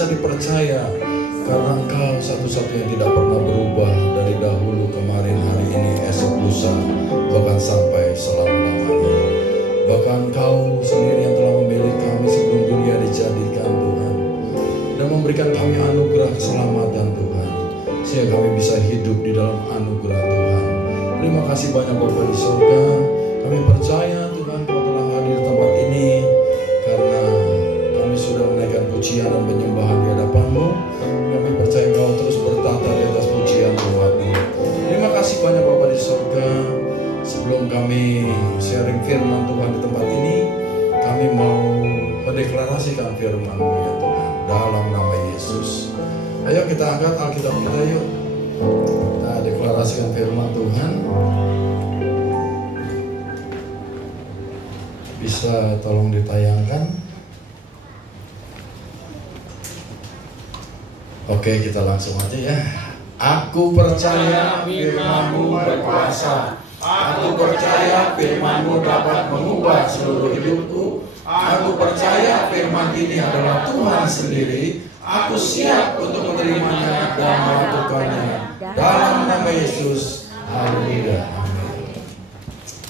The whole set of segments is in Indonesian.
bisa dipercaya karena Engkau satu-satunya tidak pernah berubah dari dahulu, kemarin, hari ini, esok, lusa, bahkan sampai selama-lamanya. Bahkan Engkau sendiri yang telah memilih kami sebelum dunia dijadikan, Tuhan, dan memberikan kami anugerah keselamatan, Tuhan, sehingga kami bisa hidup di dalam anugerah Tuhan. Terima kasih banyak Bapa di surga. Kami percaya Tuhan Kau telah hadir di tempat ini karena kami sudah menaikkan pujian dan penyembahan di hadapan-Mu. Kami percaya Kau terus bertata di atas pujian umat-Mu. Terima kasih banyak Bapa di surga. Sebelum kami sharing firman Tuhan di tempat ini, kami mau mendeklarasikan firman-Mu ya Tuhan, dalam nama Yesus. Ayo kita angkat Alkitab kita yuk. Kita deklarasikan firman Tuhan. bisa tolong ditayangkan? Oke, kita langsung aja ya. Aku percaya firman-Mu berkuasa. Aku percaya firman-Mu dapat mengubah seluruh hidupku. Aku percaya firman ini adalah Tuhan sendiri. Aku siap untuk menerimanya dan melakukannya. Dalam nama Yesus. Haleluya. Amin.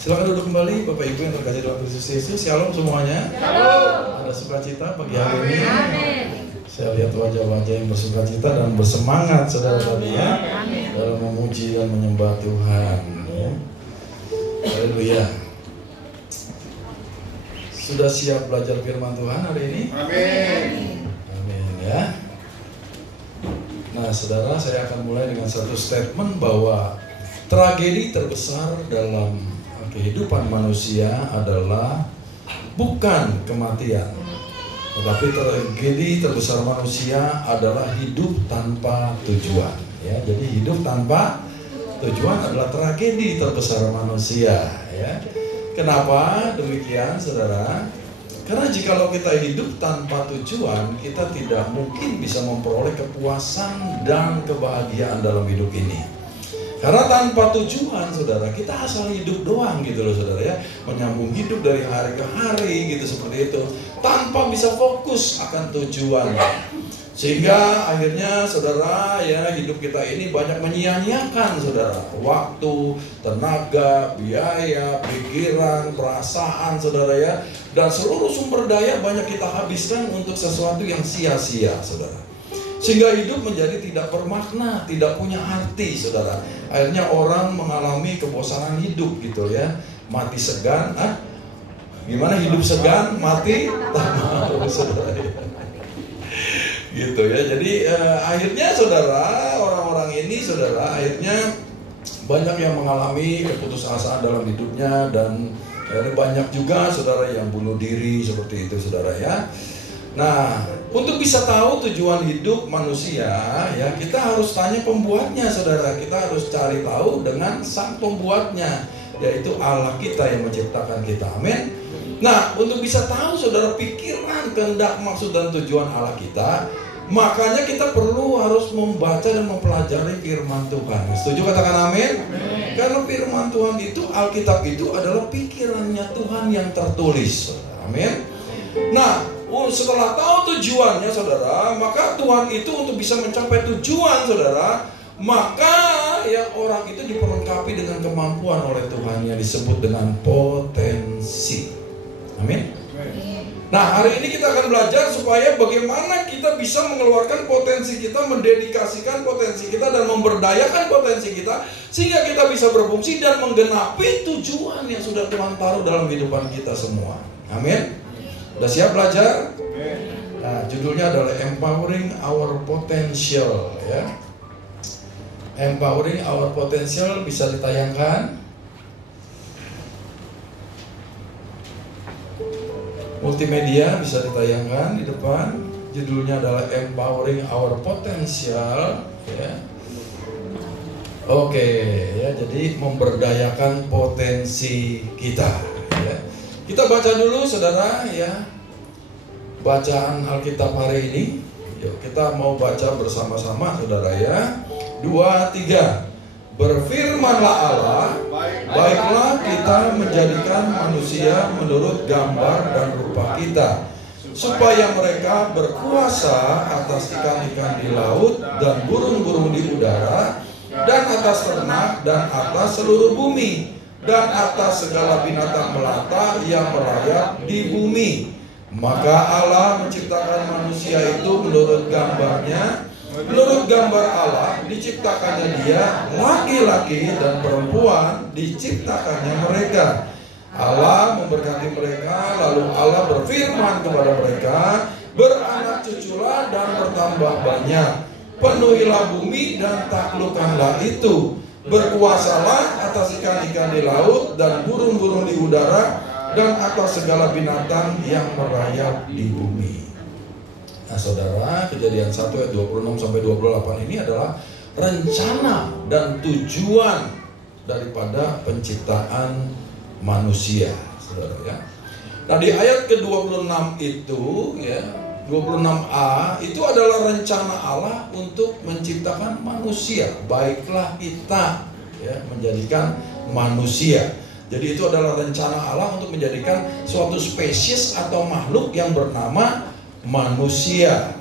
Silakan duduk kembali Bapak Ibu yang terkasih dalam Kristus Yesus. Shalom semuanya. Shalom. Ada sukacita pagi hari ini. Amin. Saya lihat wajah-wajah yang bersukacita dan bersemangat saudara-saudara ya, dalam memuji dan menyembah Tuhan ya. Haleluya. Sudah siap belajar firman Tuhan hari ini? Amin. Amin ya. Nah saudara, saya akan mulai dengan satu statement bahwa tragedi terbesar dalam kehidupan manusia adalah bukan kematian, tetapi tragedi terbesar manusia adalah hidup tanpa tujuan. Ya, jadi hidup tanpa tujuan adalah tragedi terbesar manusia. Ya, kenapa demikian, saudara? Karena jikalau kita hidup tanpa tujuan, kita tidak mungkin bisa memperoleh kepuasan dan kebahagiaan dalam hidup ini. Karena tanpa tujuan, saudara, kita asal hidup doang gitu loh, saudara ya, menyambung hidup dari hari ke hari gitu seperti itu, tanpa bisa fokus akan tujuan. Sehingga akhirnya, saudara ya, hidup kita ini banyak menyia-nyiakan, saudara, waktu, tenaga, biaya, pikiran, perasaan, saudara ya, dan seluruh sumber daya banyak kita habiskan untuk sesuatu yang sia-sia, saudara. Sehingga hidup menjadi tidak bermakna, tidak punya arti, saudara. Akhirnya orang mengalami kebosanan hidup gitu ya. Mati segan, gimana hidup segan, mati tak mau, saudara ya. Gitu ya. Jadi akhirnya saudara, orang-orang ini saudara, akhirnya banyak yang mengalami keputusasaan dalam hidupnya. Dan banyak juga saudara yang bunuh diri seperti itu, saudara ya. Nah, untuk bisa tahu tujuan hidup manusia, ya kita harus tanya pembuatnya, saudara. Kita harus cari tahu dengan sang pembuatnya, yaitu Allah kita yang menciptakan kita. Amin. Nah, untuk bisa tahu, saudara, pikiran, kehendak, maksud dan tujuan Allah kita, makanya kita perlu harus membaca dan mempelajari firman Tuhan. Setuju, katakan amin? Amin. Karena firman Tuhan itu, Alkitab itu adalah pikirannya Tuhan yang tertulis. Amin. Nah, setelah tahu tujuannya, saudara, maka Tuhan itu untuk bisa mencapai tujuan, saudara, maka ya orang itu diperlengkapi dengan kemampuan oleh Tuhan yang disebut dengan potensi. Amin. Nah, hari ini kita akan belajar supaya bagaimana kita bisa mengeluarkan potensi kita, mendedikasikan potensi kita, dan memberdayakan potensi kita, sehingga kita bisa berfungsi dan menggenapi tujuan yang sudah Tuhan taruh dalam kehidupan kita semua. Amin. Udah siap belajar? Nah, judulnya adalah Empowering Our Potential ya. Empowering Our Potential bisa ditayangkan. Multimedia bisa ditayangkan di depan. Judulnya adalah Empowering Our Potential ya. Oke ya, jadi memberdayakan potensi kita ya. Kita baca dulu, saudara ya, bacaan Alkitab hari ini. Yuk kita mau baca bersama-sama, saudara ya. 2, 3. Berfirmanlah Allah, baiklah kita menjadikan manusia menurut gambar dan rupa kita, supaya mereka berkuasa atas ikan-ikan di laut dan burung-burung di udara, dan atas ternak dan atas seluruh bumi, dan atas segala binatang melata yang merayap di bumi. Maka Allah menciptakan manusia itu menurut gambarnya. Menurut gambar Allah diciptakannya dia, laki-laki dan perempuan diciptakannya mereka. Allah memberkati mereka, lalu Allah berfirman kepada mereka, beranak cuculah dan bertambah banyak, penuhilah bumi dan taklukkanlah itu. Berkuasalah atas ikan-ikan di laut dan burung-burung di udara, dan atas segala binatang yang merayap di bumi. Nah, saudara, Kejadian 1 ayat 26-28 ini adalah rencana dan tujuan daripada penciptaan manusia, saudara ya. Nah, di ayat ke-26 itu ya, 26a itu adalah rencana Allah untuk menciptakan manusia. Baiklah kita ya menjadikan manusia. Jadi itu adalah rencana Allah untuk menjadikan suatu spesies atau makhluk yang bernama manusia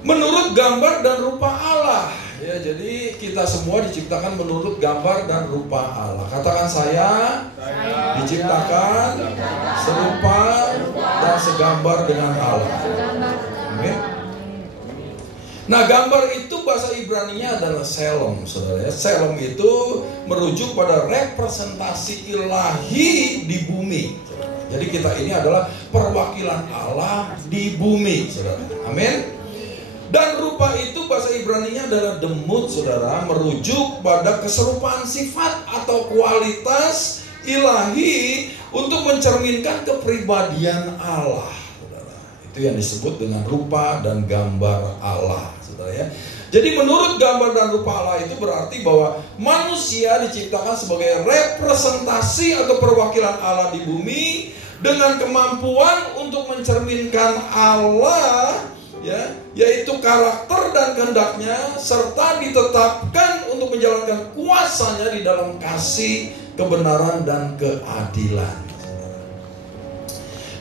menurut gambar dan rupa Allah. Ya, jadi kita semua diciptakan menurut gambar dan rupa Allah. Katakan saya diciptakan serupa dan segambar dengan Allah. Amin. Nah, gambar itu bahasa Ibrani-nya adalah selom, saudara ya. Selom itu merujuk pada representasi ilahi di bumi. Jadi kita ini adalah perwakilan Allah di bumi, saudara. Amin. Dan rupa itu bahasa Ibrani-nya adalah demut, saudara, merujuk pada keserupaan sifat atau kualitas ilahi untuk mencerminkan kepribadian Allah, saudara. Itu yang disebut dengan rupa dan gambar Allah, saudara ya. Jadi menurut gambar dan rupa Allah itu berarti bahwa manusia diciptakan sebagai representasi atau perwakilan Allah di bumi dengan kemampuan untuk mencerminkan Allah, ya, yaitu karakter dan kehendaknya, serta ditetapkan untuk menjalankan kuasanya di dalam kasih, kebenaran, dan keadilan.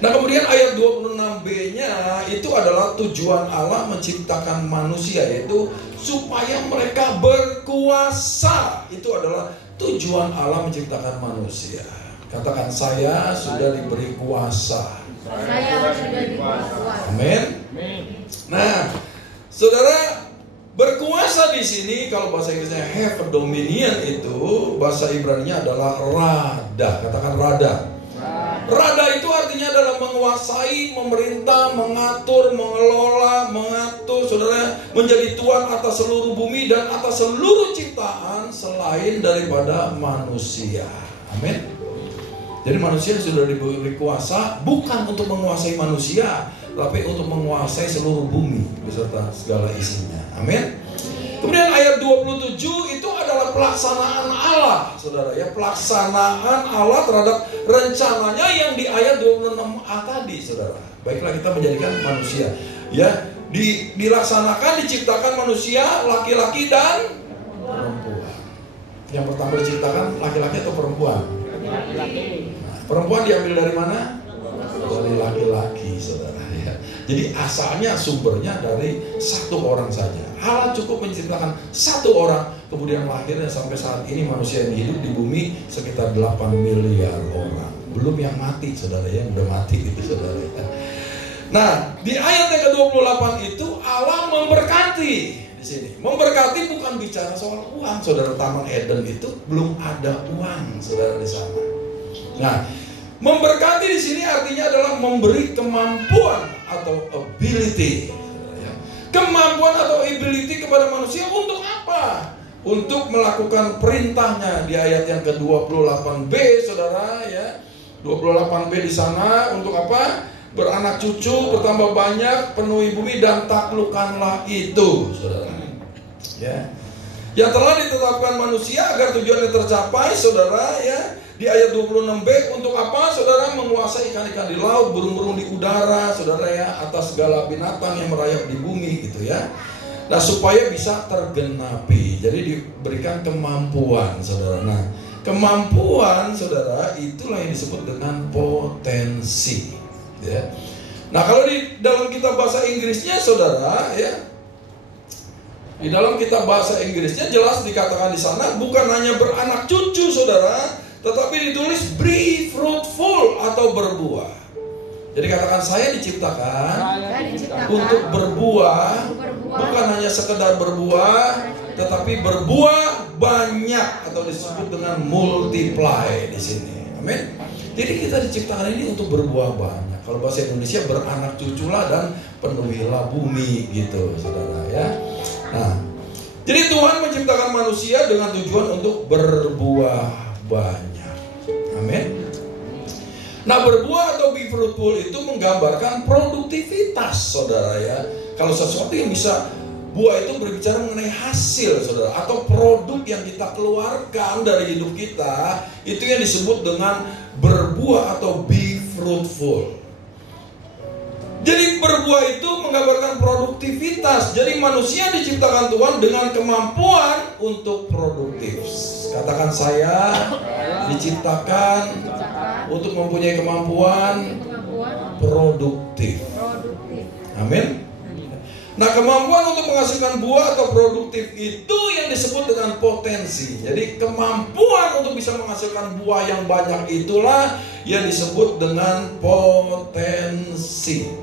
Nah, kemudian ayat 26b-nya itu adalah tujuan Allah menciptakan manusia, yaitu supaya mereka berkuasa. Itu adalah tujuan Allah menciptakan manusia. Katakan, saya sudah diberi kuasa. Saya sudah dikuasai. Amin. Nah, saudara, berkuasa di sini kalau bahasa Inggrisnya have a dominion, itu bahasa Ibrani-nya adalah rada. Katakan rada. Rada itu artinya adalah menguasai, memerintah, mengatur, mengelola, mengatur, saudara, menjadi tuan atas seluruh bumi dan atas seluruh ciptaan selain daripada manusia. Amin. Jadi manusia sudah diberi kuasa bukan untuk menguasai manusia, tapi untuk menguasai seluruh bumi beserta segala isinya. Amin. Kemudian ayat 27 itu adalah pelaksanaan Allah, saudara ya, pelaksanaan Allah terhadap rencananya yang di ayat 26a tadi, saudara. Baiklah kita menjadikan manusia, ya, dilaksanakan, diciptakan manusia laki-laki dan perempuan. Yang pertama diciptakan laki-laki atau perempuan? Laki-laki. Nah, perempuan diambil dari mana? Dari laki-laki, saudara ya. Jadi asalnya, sumbernya dari satu orang saja. Allah cukup menciptakan satu orang, kemudian lahirnya sampai saat ini manusia yang hidup di bumi sekitar 8 miliar orang. Belum yang mati, saudara ya, udah mati gitu, saudara ya. Nah, di ayat yang ke-28 itu Allah memberkati. Di sini memberkati bukan bicara soal uang, saudara. Taman Eden itu belum ada uang, saudara, di sana. Nah, memberkati di sini artinya adalah memberi kemampuan atau ability. Kemampuan atau ability kepada manusia untuk apa? Untuk melakukan perintahnya di ayat yang ke-28b, saudara ya. 28b di sana untuk apa? Beranak cucu, bertambah banyak, penuhi bumi dan taklukkanlah itu, saudara. Ya. Yang telah ditetapkan manusia agar tujuannya tercapai, saudara ya. Di ayat 26b untuk apa, saudara? Menguasai ikan-ikan di laut, burung-burung di udara, saudara ya, atas segala binatang yang merayap di bumi gitu ya. Nah, supaya bisa tergenapi. Jadi diberikan kemampuan, saudara. Nah, kemampuan, saudara, itulah yang disebut dengan potensi ya. Nah, kalau di dalam kitab bahasa Inggrisnya, saudara ya, di dalam kitab bahasa Inggrisnya jelas dikatakan di sana bukan hanya beranak cucu, saudara, tetapi ditulis be fruitful atau berbuah. Jadi katakan, saya diciptakan untuk berbuah, bukan hanya sekedar berbuah, tetapi berbuah banyak atau disebut dengan multiply di sini. Amin. Jadi kita diciptakan ini untuk berbuah banyak. Kalau bahasa Indonesia beranak cuculah dan penuhilah bumi gitu, saudara ya. Nah, jadi Tuhan menciptakan manusia dengan tujuan untuk berbuah banyak. Amin. Nah, berbuah atau be fruitful itu menggambarkan produktivitas, saudara ya. Kalau sesuatu yang bisa, buah itu berbicara mengenai hasil, saudara, atau produk yang kita keluarkan dari hidup kita, itu yang disebut dengan berbuah atau be fruitful. Jadi berbuah itu menggambarkan produktivitas. Jadi manusia diciptakan Tuhan dengan kemampuan untuk produktif. Katakan, saya diciptakan untuk mempunyai kemampuan produktif. Amin. Nah, kemampuan untuk menghasilkan buah atau produktif itu yang disebut dengan potensi. Jadi kemampuan untuk bisa menghasilkan buah yang banyak itulah yang disebut dengan potensi.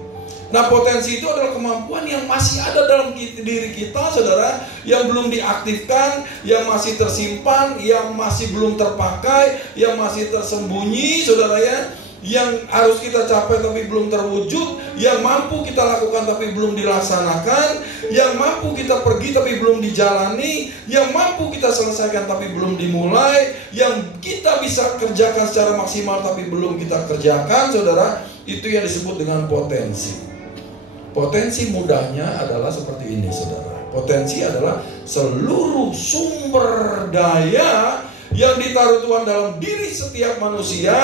Nah, potensi itu adalah kemampuan yang masih ada dalam diri kita, saudara, yang belum diaktifkan, yang masih tersimpan, yang masih belum terpakai, yang masih tersembunyi, saudara ya, yang harus kita capai tapi belum terwujud, yang mampu kita lakukan tapi belum dilaksanakan, yang mampu kita pergi tapi belum dijalani, yang mampu kita selesaikan tapi belum dimulai, yang kita bisa kerjakan secara maksimal tapi belum kita kerjakan, saudara. Itu yang disebut dengan potensi. Potensi mudahnya adalah seperti ini, saudara. Potensi adalah seluruh sumber daya yang ditaruh Tuhan dalam diri setiap manusia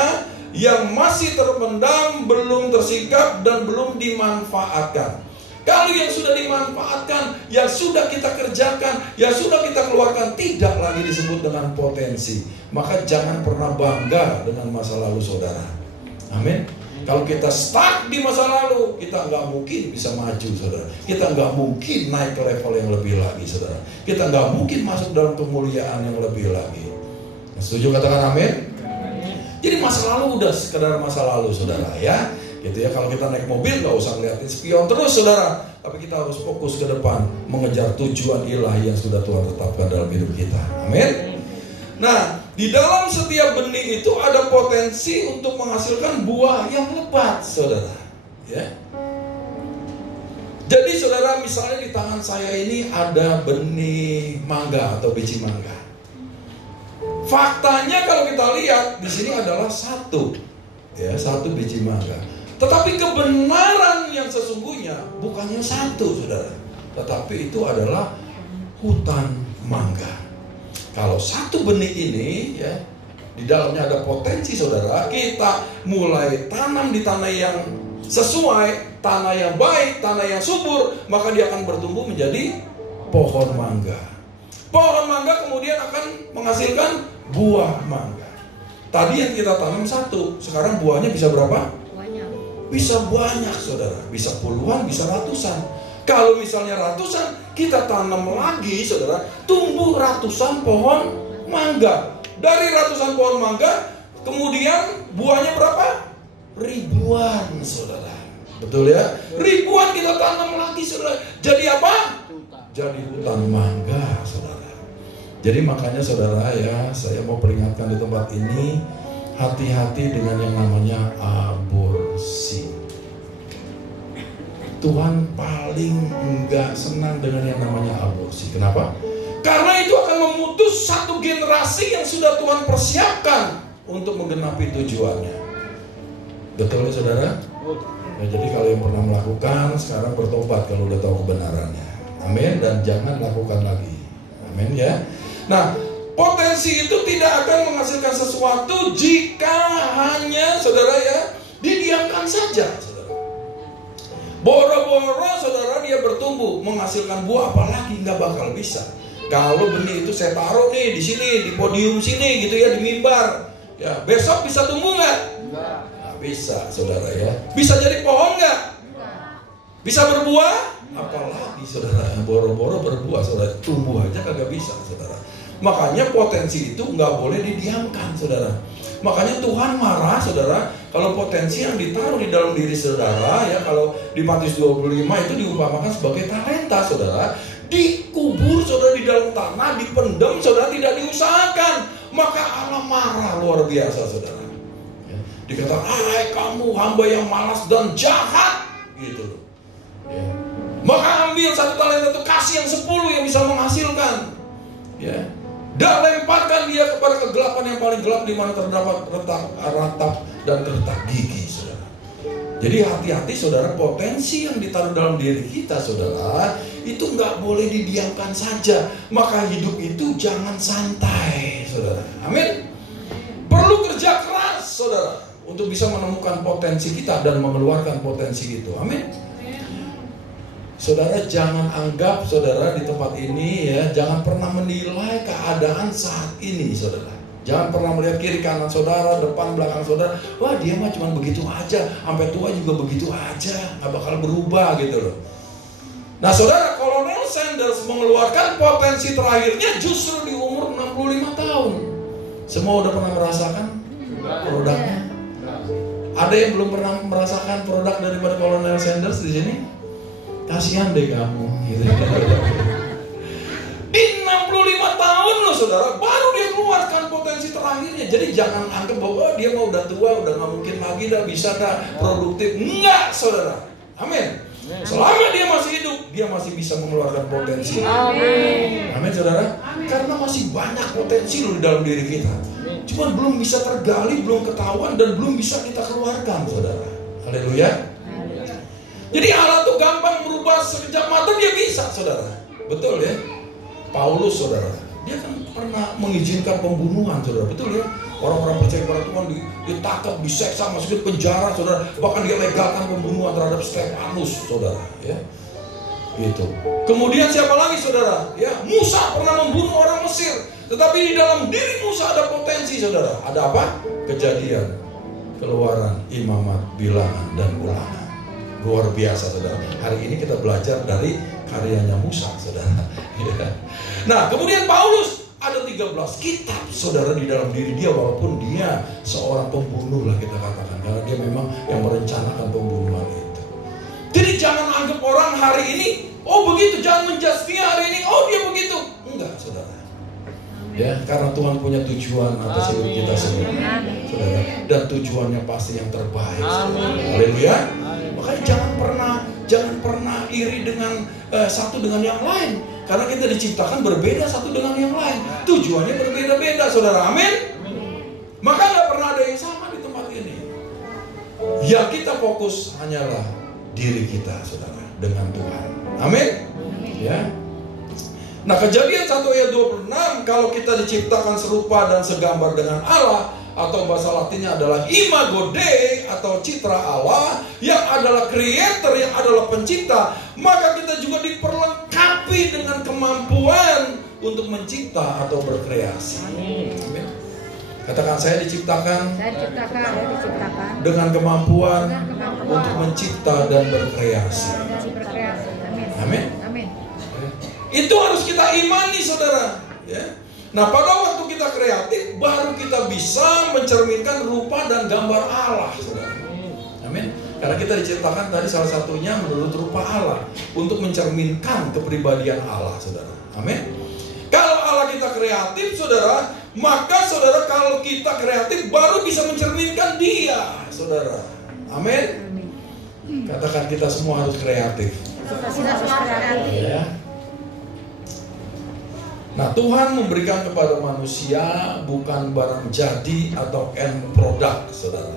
yang masih terpendam, belum tersingkap, dan belum dimanfaatkan. Kalau yang sudah dimanfaatkan, yang sudah kita kerjakan, yang sudah kita keluarkan, tidak lagi disebut dengan potensi. Maka jangan pernah bangga dengan masa lalu saudara. Amin. Kalau kita stuck di masa lalu, kita nggak mungkin bisa maju, saudara. Kita nggak mungkin naik ke level yang lebih lagi, saudara. Kita nggak mungkin masuk dalam kemuliaan yang lebih lagi. Setuju, katakan amin. Jadi masa lalu udah sekedar masa lalu, saudara ya. Gitu ya, kalau kita naik mobil nggak usah ngeliatin spion terus, saudara. Tapi kita harus fokus ke depan, mengejar tujuan ilahi yang sudah Tuhan tetapkan dalam hidup kita. Amin. Nah, di dalam setiap benih itu ada potensi untuk menghasilkan buah yang lebat, saudara. Ya. Jadi saudara, misalnya di tangan saya ini ada benih mangga atau biji mangga. Faktanya kalau kita lihat di sini adalah satu biji mangga. Tetapi kebenaran yang sesungguhnya bukannya satu, saudara. Tetapi itu adalah hutan mangga. Kalau satu benih ini ya, di dalamnya ada potensi, saudara. Kita mulai tanam di tanah yang sesuai, tanah yang baik, tanah yang subur, maka dia akan bertumbuh menjadi pohon mangga. Pohon mangga kemudian akan menghasilkan buah mangga. Tadi yang kita tanam satu, sekarang buahnya bisa berapa? Banyak. Bisa banyak, saudara. Bisa puluhan, bisa ratusan. Kalau misalnya ratusan, kita tanam lagi, saudara, tumbuh ratusan pohon mangga. Dari ratusan pohon mangga, kemudian buahnya berapa? Ribuan, saudara. Betul ya? Ribuan kita tanam lagi, saudara. Jadi apa? Jadi hutan mangga, saudara. Jadi makanya, saudara ya, saya mau peringatkan di tempat ini, hati-hati dengan yang namanya aborsi. Tuhan paling enggak senang dengan yang namanya aborsi. Kenapa? Karena itu akan memutus satu generasi yang sudah Tuhan persiapkan untuk menggenapi tujuannya. Betul ya, saudara? Nah, jadi kalau yang pernah melakukan, sekarang bertobat kalau udah tahu kebenarannya. Amin. Dan jangan lakukan lagi. Amin ya. Nah, potensi itu tidak akan menghasilkan sesuatu jika hanya, saudara ya, didiamkan saja. Boro-boro, saudara, dia bertumbuh menghasilkan buah, apalagi nggak bakal bisa. Kalau benih itu saya taruh nih di sini, di podium sini gitu ya, di mimbar, ya besok bisa tumbuh nggak? Nggak bisa, saudara ya. Bisa jadi pohon nggak? Bisa berbuah? Apalagi, saudara, boro-boro berbuah, saudara, tumbuh aja kagak bisa, saudara. Makanya potensi itu nggak boleh didiamkan, saudara. Makanya Tuhan marah, saudara, kalau potensi yang ditaruh di dalam diri saudara, ya, kalau di Matius 25 itu diumpamakan sebagai talenta, saudara, dikubur, saudara, di dalam tanah, dipendam, saudara, tidak diusahakan, maka Allah marah luar biasa, saudara. Ya, dikatakan, "Hai kamu hamba yang malas dan jahat," gitu loh. Ya. Maka ambil satu talenta itu, kasih yang 10 yang bisa menghasilkan. Ya. Dan lemparkan dia kepada kegelapan yang paling gelap, di mana terdapat ratap dan retak gigi, saudara. Jadi hati-hati, saudara, potensi yang ditaruh dalam diri kita, saudara, itu nggak boleh didiamkan saja. Maka hidup itu jangan santai, saudara. Amin. Perlu kerja keras, saudara, untuk bisa menemukan potensi kita dan mengeluarkan potensi itu. Amin. Saudara, jangan anggap saudara di tempat ini ya, jangan pernah menilai keadaan saat ini saudara. Jangan pernah melihat kiri kanan saudara, depan belakang saudara, wah dia mah cuma begitu aja, sampai tua juga begitu aja, nggak bakal berubah gitu loh. Nah saudara, Kolonel Sanders mengeluarkan potensi terakhirnya justru di umur 65 tahun. Semua udah pernah merasakan produknya? Ada yang belum pernah merasakan produk daripada Kolonel Sanders di sini? Kasihan deh kamu gitu. Di 65 tahun loh saudara, baru dia keluarkan potensi terakhirnya. Jadi jangan anggap bahwa dia mau udah tua, udah gak mungkin lagi, dah bisa dah produktif. Enggak saudara. Amin. Selama dia masih hidup, dia masih bisa mengeluarkan potensi. Amin. Amin saudara. Karena masih banyak potensi loh di dalam diri kita. Cuma belum bisa tergali, belum ketahuan, dan belum bisa kita keluarkan saudara. Haleluya. Jadi Allah tuh gampang berubah sekejap mata, dia bisa saudara. Betul ya. Paulus saudara, dia kan pernah mengizinkan pembunuhan saudara, betul ya? Orang-orang percaya kepada Tuhan ditangkap, diseksa, masuk ke penjara saudara. Bahkan dia legalkan pembunuhan terhadap Stefanus saudara ya. Gitu. Kemudian siapa lagi saudara? Ya, Musa pernah membunuh orang Mesir. Tetapi di dalam diri Musa ada potensi saudara. Ada apa? Kejadian, Keluaran, Imamat, Bilangan, dan Ulangan. Luar biasa saudara. Hari ini kita belajar dari karyanya Musa saudara. Nah kemudian Paulus ada 13 kitab saudara di dalam diri dia, walaupun dia seorang pembunuh lah kita katakan, karena dia memang yang merencanakan pembunuhan itu. Jadi jangan anggap orang hari ini oh begitu, jangan menjudge dia hari ini oh dia begitu. Enggak saudara. Ya, karena Tuhan punya tujuan atas hidup kita semua saudara, dan tujuannya pasti yang terbaik. Haleluya. Makanya jangan pernah iri dengan satu dengan yang lain, karena kita diciptakan berbeda satu dengan yang lain. Tujuannya berbeda-beda saudara. Amin. Maka nggak pernah ada yang sama di tempat ini. Yang kita fokus hanyalah diri kita saudara dengan Tuhan. Amin. Ya. Nah Kejadian 1 ayat 26, kalau kita diciptakan serupa dan segambar dengan Allah, atau bahasa Latinnya adalah imago Dei atau citra Allah, yang adalah creator, yang adalah pencipta, maka kita juga diperlengkapi dengan kemampuan untuk mencipta atau berkreasi. Amin. Katakan, saya diciptakan dengan kemampuan untuk mencipta dan berkreasi. Amin. Itu harus kita imani saudara ya. Nah pada waktu kita kreatif, baru kita bisa mencerminkan rupa dan gambar Allah saudara. Amin. Karena kita diciptakan tadi salah satunya menurut rupa Allah, untuk mencerminkan kepribadian Allah saudara. Amin. Kalau Allah kita kreatif saudara, maka saudara kalau kita kreatif baru bisa mencerminkan Dia saudara. Amin. Katakan, kita semua harus kreatif. Ya. Nah Tuhan memberikan kepada manusia bukan barang jadi atau end product saudara,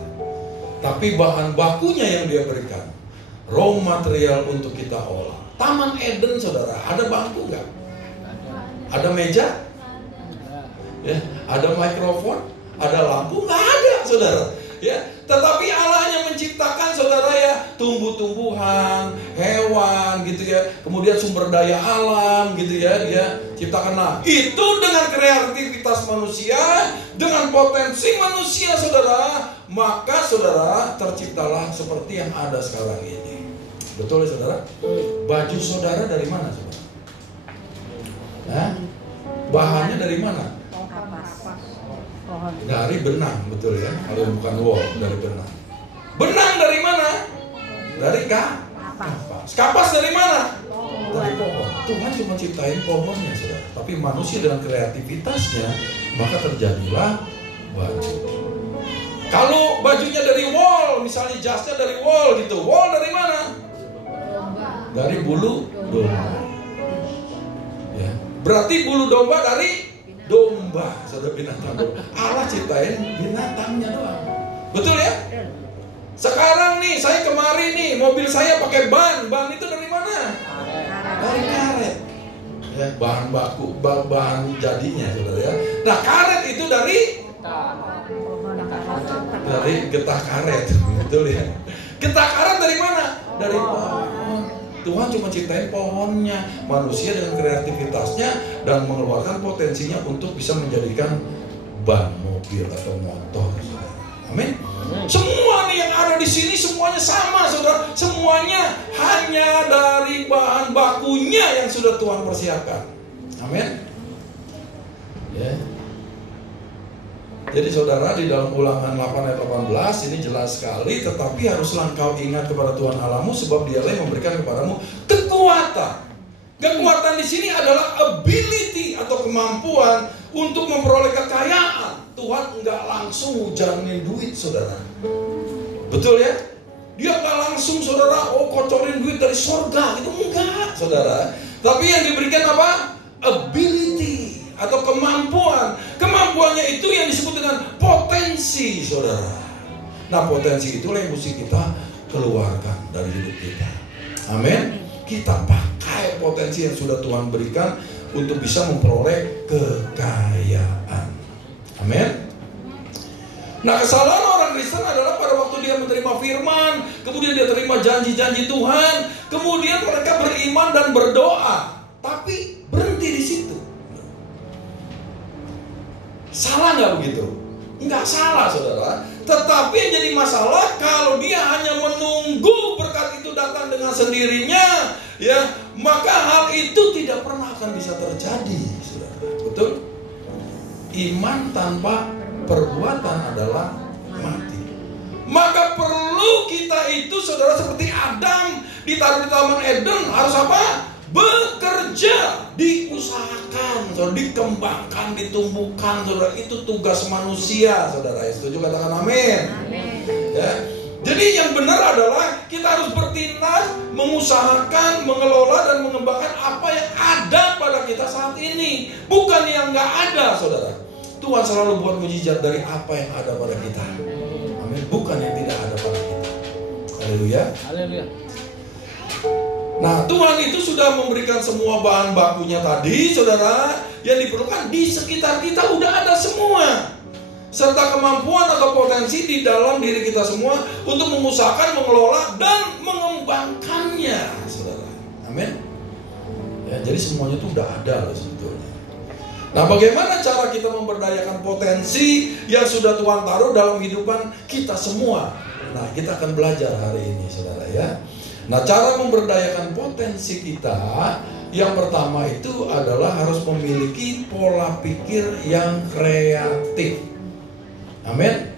tapi bahan bakunya yang Dia berikan, raw material untuk kita olah. Taman Eden saudara, ada bangku nggak? Ada meja? Ya, ada mikrofon? Ada lampu? Nggak ada saudara. Ya, tetapi Allah hanya menciptakan saudara ya, tumbuh-tumbuhan, hewan gitu ya, kemudian sumber daya alam gitu ya, Dia ciptakan. Nah itu dengan kreativitas manusia, dengan potensi manusia saudara, maka saudara terciptalah seperti yang ada sekarang ini. Betul ya saudara? Baju saudara dari mana saudara? Hah? Bahannya dari mana? Dari benang, betul ya. Kalau bukan wool, dari benang. Benang dari mana? Dari kapas. Kapas dari mana? Dari pohon. Tuhan cuma ciptain pohonnya saudara, tapi manusia dengan kreativitasnya, maka terjadilah baju. Kalau bajunya dari wool, misalnya jasnya dari wool gitu, wool dari mana? Dari bulu domba. Ya, berarti bulu domba dari domba, saudara, binatang domba. Allah ciptain binatangnya doang. Betul ya? Sekarang nih, saya kemari nih, mobil saya pakai ban. Ban itu dari mana? Dari karet. Ya, bahan baku, bahan jadinya saudara ya. Nah karet itu dari Dari getah karet, betul ya? Getah karet dari mana? Dari pohon. Tuhan cuma ciptain pohonnya, manusia dengan kreativitasnya dan mengeluarkan potensinya untuk bisa menjadikan ban mobil atau motor. Amin. Semua nih yang ada di sini semuanya sama, saudara. Semuanya hanya dari bahan bakunya yang sudah Tuhan persiapkan. Amin. Ya. Jadi saudara, di dalam Ulangan 8 ayat 18 ini jelas sekali, tetapi haruslah engkau ingat kepada Tuhan Allahmu, sebab Dialah yang memberikan kepadamu kekuatan. Kekuatan di sini adalah ability atau kemampuan untuk memperoleh kekayaan. Tuhan enggak langsung hujanin duit, saudara. Betul ya? Dia enggak langsung, saudara, kocorin duit dari surga. Itu enggak, saudara. Tapi yang diberikan apa? Ability atau kemampuan. Kemampuannya itu yang disebut dengan potensi, saudara. Nah, potensi itulah yang mesti kita keluarkan dari hidup kita. Amin. Kita pakai potensi yang sudah Tuhan berikan untuk bisa memperoleh kekayaan. Amin. Nah, kesalahan orang Kristen adalah pada waktu dia menerima firman, kemudian dia terima janji-janji Tuhan, kemudian mereka beriman dan berdoa, tapi berhenti di situ. Salah nggak begitu? Nggak salah, saudara. Tetapi yang jadi masalah kalau dia hanya menunggu berkat itu datang dengan sendirinya, ya, maka hal itu tidak pernah akan bisa terjadi, saudara. Betul? Iman tanpa perbuatan adalah mati. Maka perlu kita itu, saudara, seperti Adam ditaruh di Taman Eden, harus apa? Bekerja, diusahakan, saudara, dikembangkan, ditumbuhkan, saudara. Itu tugas manusia, saudara. Setuju, katakan amin. Amin. Ya. Jadi yang benar adalah kita harus bertindak, mengusahakan, mengelola dan mengembangkan apa yang ada pada kita saat ini, bukan yang nggak ada, saudara. Tuhan selalu buat mujizat dari apa yang ada pada kita. Amin. Bukan yang tidak ada pada kita. Haleluya. Haleluya. Nah, Tuhan itu sudah memberikan semua bahan bakunya tadi, saudara. Yang diperlukan di sekitar kita udah ada semua, serta kemampuan atau potensi di dalam diri kita semua untuk mengusahakan, mengelola dan mengembangkannya, saudara. Amin. Ya, jadi semuanya itu udah ada loh sebetulnya. Nah, bagaimana cara kita memberdayakan potensi yang sudah Tuhan taruh dalam kehidupan kita semua? Nah, kita akan belajar hari ini, saudara, ya. Nah, cara memberdayakan potensi kita yang pertama itu adalah harus memiliki pola pikir yang kreatif. Amin.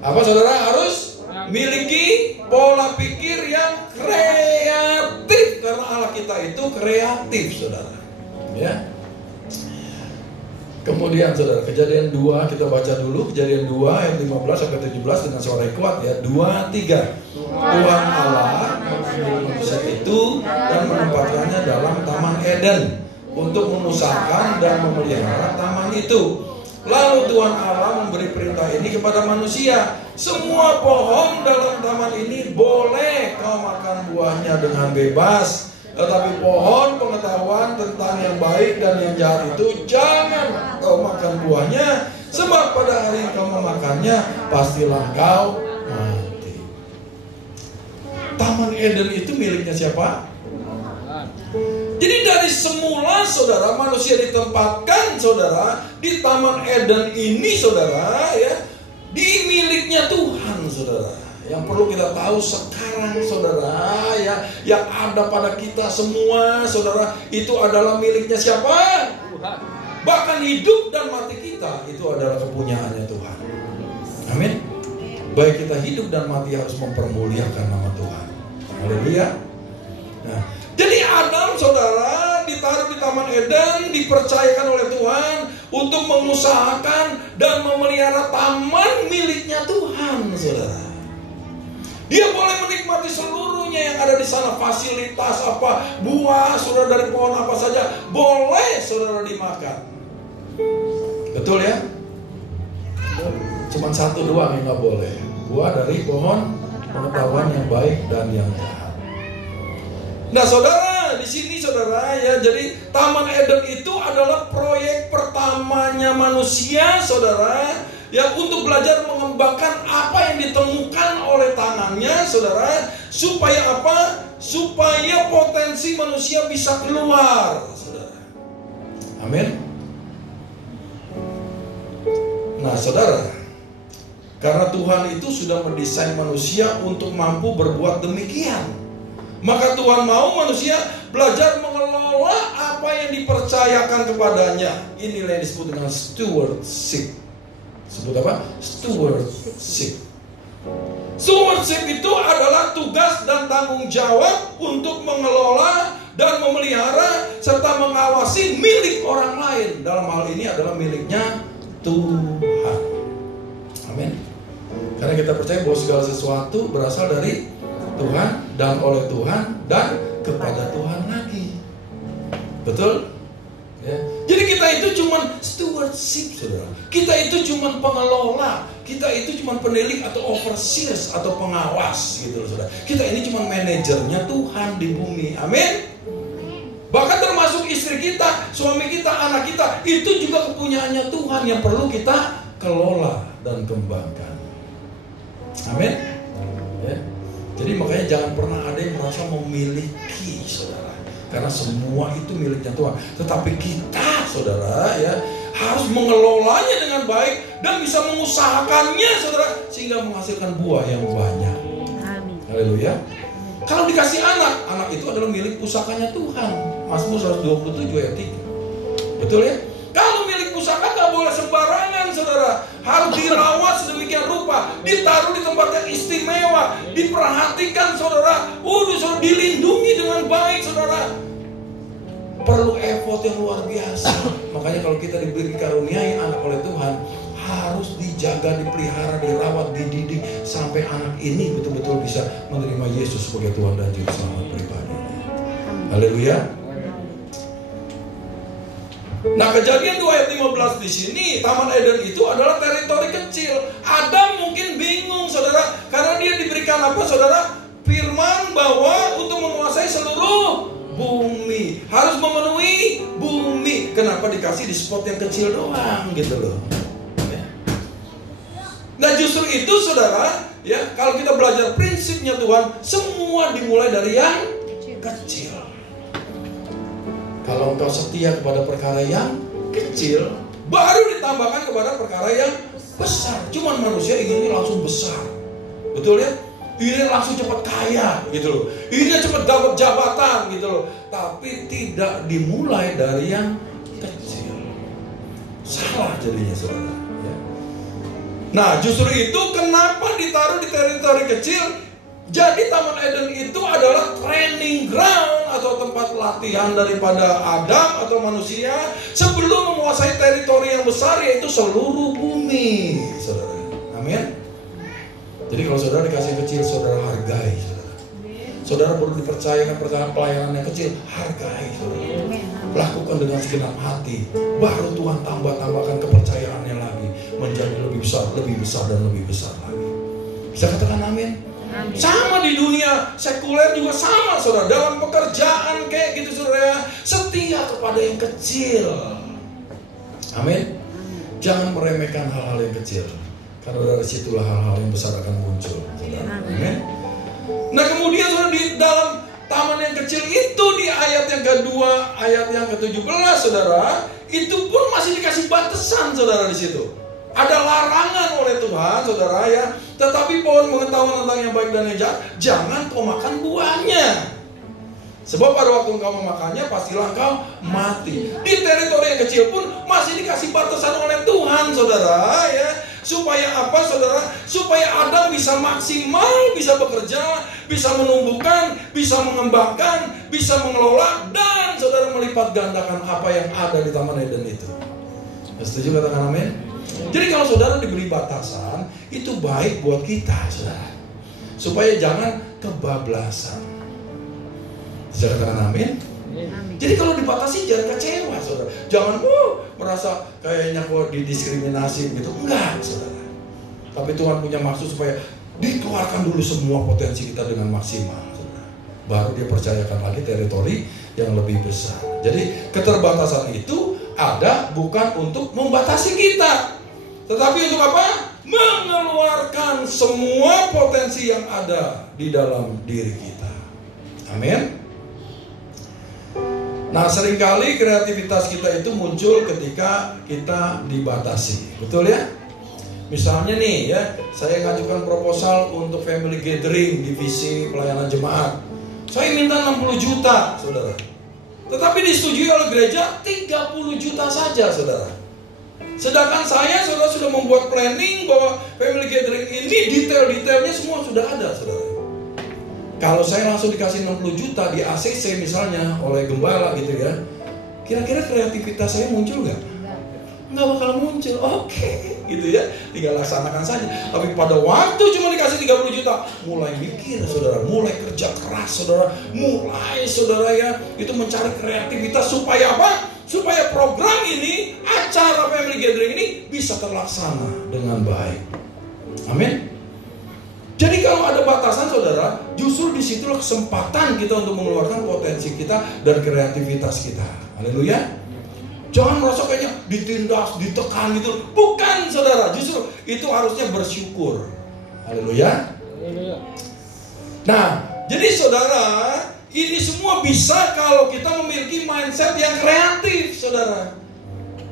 Apa, saudara? Harus miliki pola pikir yang kreatif, karena Allah kita itu kreatif, saudara. Ya. Kemudian, saudara, Kejadian 2 kita baca dulu. Kejadian 2 ayat 15 sampai 17 dengan suara yang kuat, ya. 2, 3. Tuhan Allah mengambil manusia itu dan menempatkannya dalam Taman Eden untuk mengusahakan dan memelihara taman itu. Lalu Tuhan Allah memberi perintah ini kepada manusia. Semua pohon dalam taman ini boleh kau makan buahnya dengan bebas, tetapi pohon pengetahuan tentang yang baik dan yang jahat itu jangan kau makan buahnya, sebab pada hari kau memakannya pastilah kau mati. Taman Eden itu miliknya siapa? Jadi dari semula, saudara, manusia ditempatkan, saudara, di Taman Eden ini, saudara, ya, di miliknya Tuhan, saudara. Yang perlu kita tahu sekarang, saudara, ya, yang ada pada kita semua, saudara, itu adalah miliknya siapa? Tuhan. Bahkan hidup dan mati kita itu adalah kepunyaannya Tuhan. Amin. Baik kita hidup dan mati harus mempermuliakan nama Tuhan. Haleluya. Nah, jadi Adam, saudara, ditaruh di Taman Eden, dipercayakan oleh Tuhan untuk mengusahakan dan memelihara taman miliknya Tuhan, saudara. Dia boleh menikmati seluruhnya yang ada di sana, fasilitas apa, buah, saudara, dari pohon apa saja, boleh, saudara, dimakan. Betul ya? Cuman satu doang yang nggak boleh, buah dari pohon pengetahuan yang baik dan yang jahat. Nah, saudara, di sini, saudara, ya, jadi Taman Eden itu adalah proyek pertamanya manusia, saudara, ya, untuk belajar mengembangkan apa saudara. Supaya apa? Supaya potensi manusia bisa keluar, saudara. Amin. Nah, saudara, karena Tuhan itu sudah mendesain manusia untuk mampu berbuat demikian, maka Tuhan mau manusia belajar mengelola apa yang dipercayakan kepadanya. Inilah yang disebut dengan stewardship. Sebut apa? Stewardship. Stewardship itu adalah tugas dan tanggung jawab untuk mengelola dan memelihara serta mengawasi milik orang lain. Dalam hal ini adalah miliknya Tuhan. Amin. Karena kita percaya bahwa segala sesuatu berasal dari Tuhan dan oleh Tuhan dan kepada Tuhan lagi. Betul? Ya. Jadi kita itu cuma stewardship, saudara. Kita itu cuma pengelola. Kita itu cuma penilik atau overseers atau pengawas, gitu loh, saudara. Kita ini cuma manajernya Tuhan di bumi. Amin. Bahkan termasuk istri kita, suami kita, anak kita, itu juga kepunyaannya Tuhan yang perlu kita kelola dan kembangkan. Amin. Ya. Jadi makanya jangan pernah ada yang merasa memiliki, saudara. Karena semua itu miliknya Tuhan. Tetapi kita, saudara, ya, harus mengelolanya dengan baik dan bisa mengusahakannya, saudara, sehingga menghasilkan buah yang banyak. Amin. Haleluya. Kalau dikasih anak, anak itu adalah milik pusakanya Tuhan. Mazmur 127 ayat 3. Betul ya? Kalau milik pusaka gak boleh sembarangan, saudara. Harus dirawat sedemikian rupa, ditaruh di tempat yang istimewa, diperhatikan, saudara. Saudara, dilindungi dengan baik, saudara. Perlu effort yang luar biasa. Makanya kalau kita diberi karuniai anak oleh Tuhan, harus dijaga, dipelihara, dirawat, dididik sampai anak ini betul-betul bisa menerima Yesus sebagai Tuhan dan Juru Selamat pribadinya. Haleluya. Nah, Kejadian 2 ayat 15 di sini, Taman Eden itu adalah teritori kecil. Adam mungkin bingung, saudara, karena dia diberikan apa, saudara? Firman bahwa untuk menguasai seluruh bumi, harus memenuhi bumi. Kenapa dikasih di spot yang kecil doang, gitu loh. Ya. Nah, justru itu, saudara, ya, kalau kita belajar prinsipnya Tuhan, semua dimulai dari yang kecil. Kalau engkau setia kepada perkara yang kecil, baru ditambahkan kepada perkara yang besar. Cuman manusia inginnya langsung besar. Betul ya? Ini langsung cepat kaya gitu loh. Ini cepat dapat jabatan gitu loh. Tapi tidak dimulai dari yang kecil. Salah jadinya, saudara ya. Nah, justru itu kenapa ditaruh di teritori kecil. Jadi Taman Eden itu adalah training ground atau tempat latihan daripada Adam atau manusia sebelum menguasai teritori yang besar, yaitu seluruh bumi, saudara. Amin. Jadi kalau saudara dikasih kecil, saudara hargai, saudara. Saudara perlu dipercayakan pelayanan yang kecil, hargai, saudara. Lakukan dengan segenap hati. Baru Tuhan tambahkan kepercayaannya lagi menjadi lebih besar dan lebih besar lagi. Bisa katakan amin? Amin. Sama di dunia sekuler juga sama, saudara. Dalam pekerjaan kayak gitu, saudara, setia kepada yang kecil. Amin. Jangan meremehkan hal-hal yang kecil, karena dari situlah hal-hal yang besar akan muncul, saudara. Amin. Nah, kemudian, saudara, di dalam taman yang kecil itu, di ayat yang kedua, ayat yang ke-17, saudara, itu pun masih dikasih batasan, saudara, di situ. Ada larangan oleh Tuhan, saudara ya. Tetapi pohon pengetahuan tentang yang baik dan yang jahat, jangan kau makan buahnya. Sebab pada waktu engkau memakannya, pastilah engkau mati. Di teritori yang kecil pun masih dikasih batasan oleh Tuhan, saudara ya. Supaya apa, saudara? Supaya Adam bisa maksimal, bisa bekerja, bisa menumbuhkan, bisa mengembangkan, bisa mengelola, dan saudara melipat gandakan apa yang ada di Taman Eden itu. Setuju katakan amin? Jadi kalau saudara diberi batasan, itu baik buat kita, saudara. Supaya jangan kebablasan. Bisa katakan amin? Jadi kalau dibatasi jangan kecewa, saudara. Jangan merasa kayaknya kok didiskriminasi gitu. Enggak, saudara. Tapi Tuhan punya maksud supaya dikeluarkan dulu semua potensi kita dengan maksimal, saudara. Baru dia percayakan lagi teritori yang lebih besar. Jadi keterbatasan itu ada bukan untuk membatasi kita, tetapi untuk apa? Mengeluarkan semua potensi yang ada di dalam diri kita. Amin. Nah, seringkali kreativitas kita itu muncul ketika kita dibatasi. Betul ya? Misalnya nih ya, saya ngajukan proposal untuk family gathering divisi pelayanan jemaat. Saya minta 60 juta, saudara. Tetapi disetujui oleh gereja 30 juta saja, saudara. Sedangkan saya, saudara, sudah membuat planning bahwa family gathering ini detail-detailnya semua sudah ada, saudara. Kalau saya langsung dikasih 60 juta di ACC misalnya oleh gembala gitu ya, kira-kira kreativitas saya muncul nggak? Nggak bakal muncul. Oke, gitu ya, tinggal laksanakan saja. Tapi pada waktu cuma dikasih 30 juta, mulai mikir, saudara, mulai kerja keras, saudara, mulai, saudara ya, itu mencari kreativitas supaya apa? Supaya program ini, acara family gathering ini bisa terlaksana dengan baik. Amin. Jadi kalau ada batasan, saudara, justru disitulah kesempatan kita untuk mengeluarkan potensi kita dan kreativitas kita. Haleluya. Jangan merasa kayaknya ditindas, ditekan gitu. Bukan, saudara. Justru itu harusnya bersyukur. Haleluya. Nah, jadi saudara, ini semua bisa kalau kita memiliki mindset yang kreatif, saudara.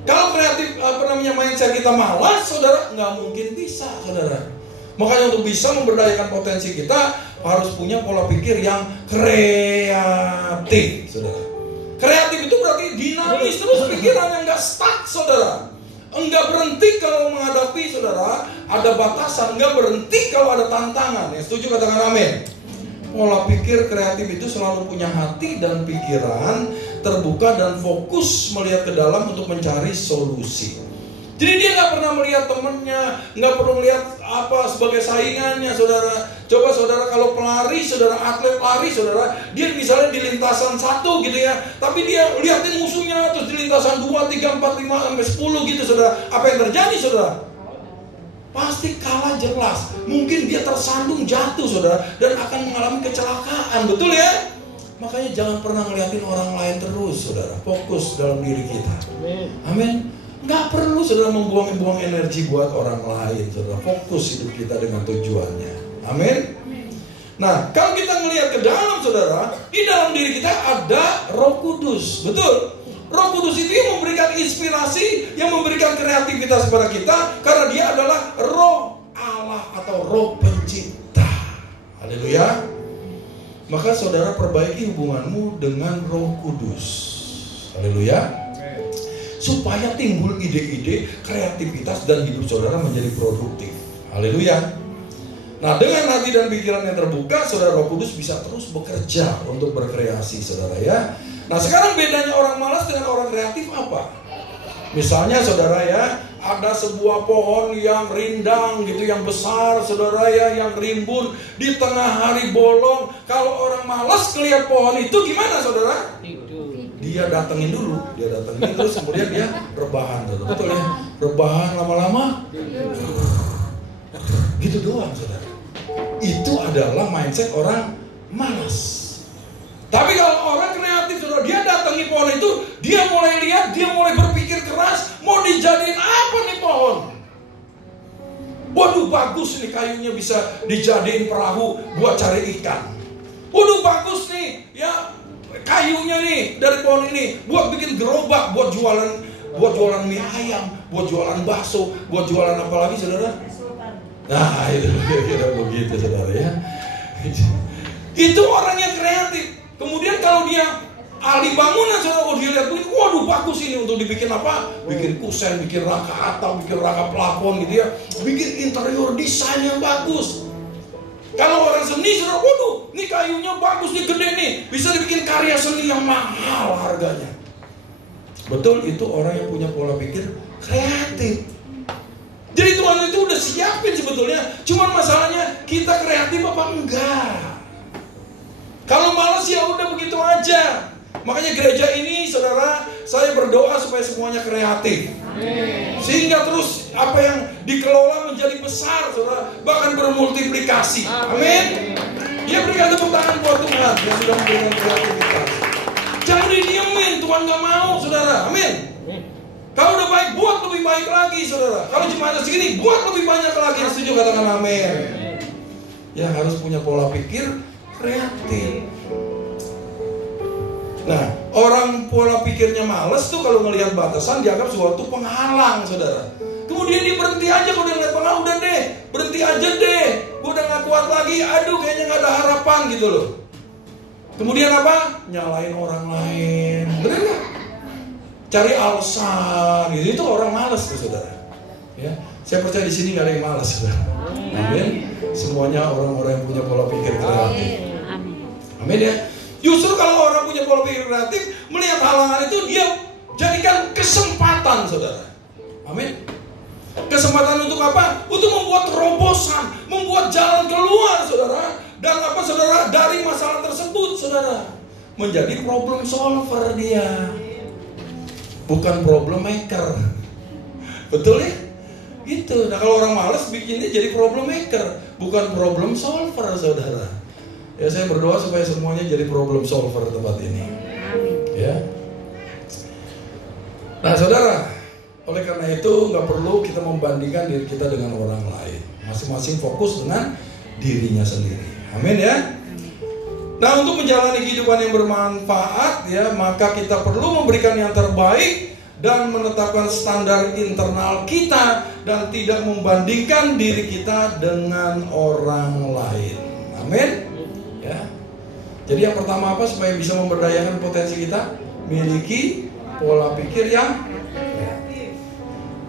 Kalau kreatif, mindset kita malas, saudara, nggak mungkin bisa, saudara. Makanya untuk bisa memberdayakan potensi kita harus punya pola pikir yang kreatif, saudara. Kreatif itu berarti dinamis terus pikirannya, nggak stuck, saudara. Enggak berhenti kalau menghadapi, saudara, ada batasan. Enggak berhenti kalau ada tantangan. Yang setuju katakan amin. Pola pikir kreatif itu selalu punya hati dan pikiran terbuka dan fokus melihat ke dalam untuk mencari solusi. Jadi dia nggak pernah melihat temennya, nggak perlu melihat apa sebagai saingannya, saudara. Coba saudara kalau pelari, saudara, atlet lari, saudara, dia misalnya di lintasan 1 gitu ya, tapi dia lihatin musuhnya terus di lintasan 2, 3, 4, 5 sampai 10 gitu, saudara. Apa yang terjadi, saudara? Pasti kalah jelas. Mungkin dia tersandung jatuh, saudara, dan akan mengalami kecelakaan, betul ya? Makanya jangan pernah ngeliatin orang lain terus, saudara. Fokus dalam diri kita. Amin. Nggak perlu, saudara, membuang energi buat orang lain, saudara. Fokus hidup kita dengan tujuannya. Amin. Nah, kalau kita melihat ke dalam, saudara, di dalam diri kita ada Roh Kudus. Betul. Roh Kudus itu yang memberikan inspirasi, yang memberikan kreativitas kepada kita, karena dia adalah Roh Allah atau Roh Pencipta. Haleluya. Maka saudara perbaiki hubunganmu dengan Roh Kudus. Haleluya. Supaya timbul ide-ide, kreativitas, dan hidup saudara menjadi produktif. Haleluya. Nah, dengan hati dan pikiran yang terbuka, saudara, Roh Kudus bisa terus bekerja untuk berkreasi, saudara ya. Nah, sekarang bedanya orang malas dengan orang kreatif apa? Misalnya, saudara ya, ada sebuah pohon yang rindang gitu, yang besar, saudara ya, yang rimbun di tengah hari bolong. Kalau orang malas ngelihat pohon itu gimana, saudara? Dia datengin dulu, terus kemudian dia rebahan, saudara. Betul ya? Rebahan lama-lama, gitu doang, saudara. Itu adalah mindset orang malas. Tapi kalau orang kreatif, saudara, dia datangi pohon itu, dia mulai lihat, dia mulai berpikir keras, mau dijadiin apa nih pohon? Waduh, bagus nih kayunya, bisa dijadiin perahu buat cari ikan. Waduh, bagus nih, ya kayunya nih dari pohon ini buat bikin gerobak, buat jualan mie ayam, buat jualan bakso, buat jualan apa lagi, saudara? Nah, itu kira-kira begitu, saudara ya. Itu orang yang kreatif. Kemudian kalau dia ahli bangunan, saudara, dia lihat begini, waduh bagus ini untuk dibikin apa? Bikin kusen, bikin rangka atap, bikin rangka plafon gitu ya, bikin interior desain yang bagus. Kalau orang seni, saudara, waduh, ini kayunya bagus, nih gede nih, bisa dibikin karya seni yang mahal harganya. Betul, itu orang yang punya pola pikir kreatif. Jadi Tuhan itu udah siapin sebetulnya, cuman masalahnya kita kreatif apa enggak. Kalau malas ya udah begitu aja. Makanya gereja ini, saudara, saya berdoa supaya semuanya kreatif. Sehingga terus apa yang dikelola menjadi besar, saudara, bahkan bermultiplikasi. Amin. Ya, berikan tepuk tangan buat Tuhan yang sudah memberikan kreativitas. Jangan didiemin, Tuhan gak mau, saudara. Amin. Kalau udah baik, buat lebih baik lagi, saudara. Kalau cuma ada segini, buat lebih banyak lagi. Yang setuju katakan amin. Ya harus punya pola pikir kreatif. Nah, orang pola pikirnya males tuh kalau ngelihat batasan dianggap suatu penghalang, saudara. Kemudian dia berhenti aja kalau dia ngeliat penghalang, udah deh, berhenti aja deh. Gue udah gak kuat lagi, aduh kayaknya gak ada harapan gitu loh. Kemudian apa? Nyalain orang lain, bener gak? Cari alasan, gitu. Itu orang malas tuh, saudara. Ya, saya percaya di sini gak ada yang malas, saudara. Amin. Semuanya orang-orang yang punya pola pikir kreatif. Amin ya. Justru kalau orang punya pola pikir kreatif, melihat halangan itu dia jadikan kesempatan, saudara. Amin. Kesempatan untuk apa? Untuk membuat terobosan, membuat jalan keluar, saudara. Dan apa, saudara? Dari masalah tersebut, saudara, menjadi problem solver dia, bukan problem maker. Betul ya? Gitu. Nah kalau orang malas bikinnya jadi problem maker, bukan problem solver, saudara. Ya saya berdoa supaya semuanya jadi problem solver tempat ini. Ya. Nah saudara, oleh karena itu nggak perlu kita membandingkan diri kita dengan orang lain. Masing-masing fokus dengan dirinya sendiri. Amin ya. Nah untuk menjalani kehidupan yang bermanfaat ya, maka kita perlu memberikan yang terbaik dan menetapkan standar internal kita dan tidak membandingkan diri kita dengan orang lain. Amin. Ya. Jadi yang pertama apa supaya bisa memberdayakan potensi kita? Miliki pola pikir yang kreatif.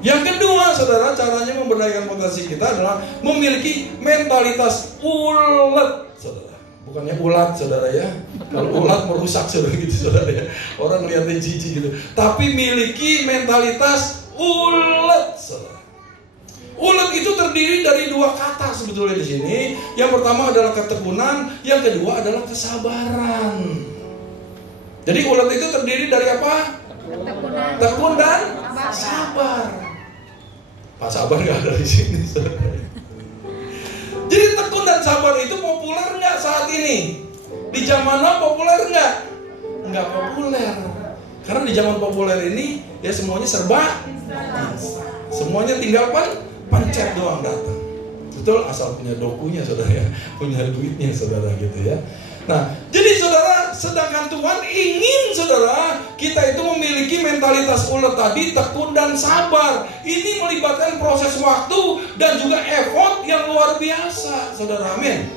Yang kedua, saudara, caranya memberdayakan potensi kita adalah memiliki mentalitas ulet, saudara. Bukannya ulat, saudara ya. Kalau ulat merusak, saudara gitu, saudara ya. Orang lihatnya jijik gitu. Tapi miliki mentalitas ulet, saudara. Ulet itu terdiri dari dua kata sebetulnya di sini. Yang pertama adalah ketekunan, yang kedua adalah kesabaran. Jadi ulet itu terdiri dari apa? Tekun dan sabar. Pak Sabar nggak ada di sini, saudara. Jadi tekun dan sabar itu populer nggak saat ini? Di zaman now populer nggak? Nggak populer. Karena di zaman populer ini ya semuanya serba, semuanya tinggal pencet doang datang. Betul, asal punya dokunya, saudara ya, punya duitnya, saudara gitu ya. Nah, jadi saudara, sedangkan Tuhan ingin saudara kita itu memiliki mentalitas ulet tadi, tekun dan sabar. Ini melibatkan proses waktu dan juga effort yang luar biasa, saudara. Amin.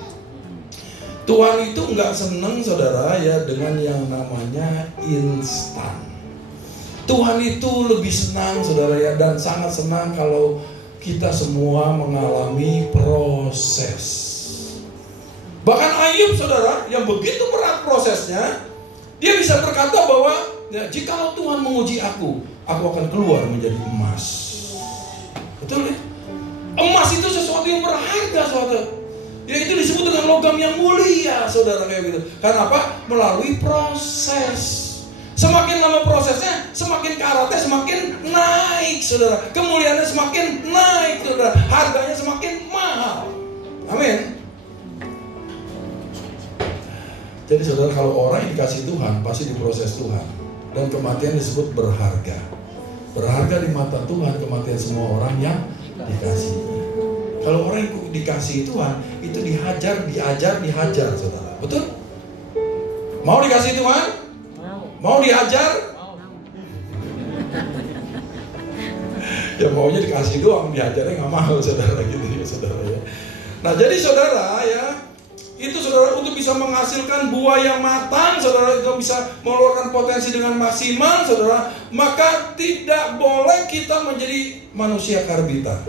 Tuhan itu nggak seneng, saudara ya, dengan yang namanya instan. Tuhan itu lebih senang, saudara ya, dan sangat senang kalau kita semua mengalami proses. Bahkan Ayub, saudara, yang begitu berat prosesnya, dia bisa berkata bahwa ya, jikalau Tuhan menguji aku akan keluar menjadi emas. Betul ya? Emas itu sesuatu yang berharga, saudara. Ya itu disebut dengan logam yang mulia, saudara, kayak gitu. Karena apa? Melalui proses. Semakin lama prosesnya, semakin karatnya semakin naik, saudara. Kemuliaannya semakin naik, saudara. Harganya semakin mahal. Amin. Jadi saudara, kalau orang yang dikasih Tuhan pasti diproses Tuhan. Dan kematian disebut berharga. Berharga di mata Tuhan kematian semua orang yang dikasih. Kalau orang yang dikasih Tuhan itu diajar, dihajar, saudara. Betul? Mau dikasih Tuhan? Mau diajar? Ya maunya dikasih doang, diajarnya nggak mau, saudara gitu ya, saudara ya. Nah jadi saudara ya, itu saudara untuk bisa menghasilkan buah yang matang, saudara, itu bisa mengeluarkan potensi dengan maksimal, saudara. Maka tidak boleh kita menjadi manusia karbitan.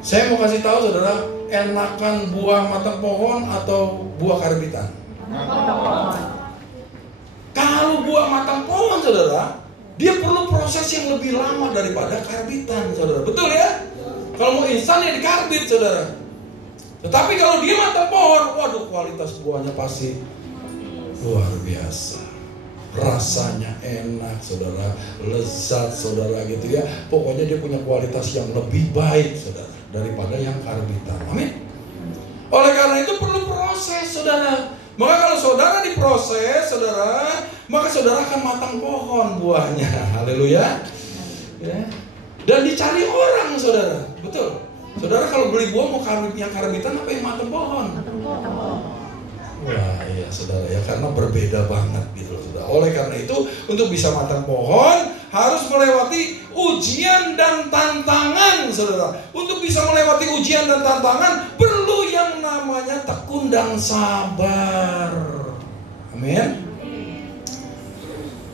Saya mau kasih tahu saudara, enakan buah matang pohon atau buah karbitan? Kalau buah matang pohon, saudara, dia perlu proses yang lebih lama daripada karbitan, saudara. Betul ya? Kalau mau instan ya dikarbit, saudara. Tetapi kalau dia matang pohon, waduh, kualitas buahnya pasti luar biasa. Rasanya enak, saudara, lezat, saudara, gitu ya. Pokoknya dia punya kualitas yang lebih baik, saudara, daripada yang karbitan. Amin. Oleh karena itu perlu proses, saudara. Maka kalau saudara diproses, saudara, maka saudara akan matang pohon buahnya. Haleluya. Ya. Dan dicari orang, saudara. Betul. Saudara kalau beli buah mau yang karabitan apa yang matang pohon? Wah, iya saudara ya, karena berbeda banget gitu loh, saudara. Oleh karena itu, untuk bisa matang pohon harus melewati ujian dan tantangan, saudara. Untuk bisa melewati ujian dan tantangan perlu yang namanya tekun dan sabar. Amin.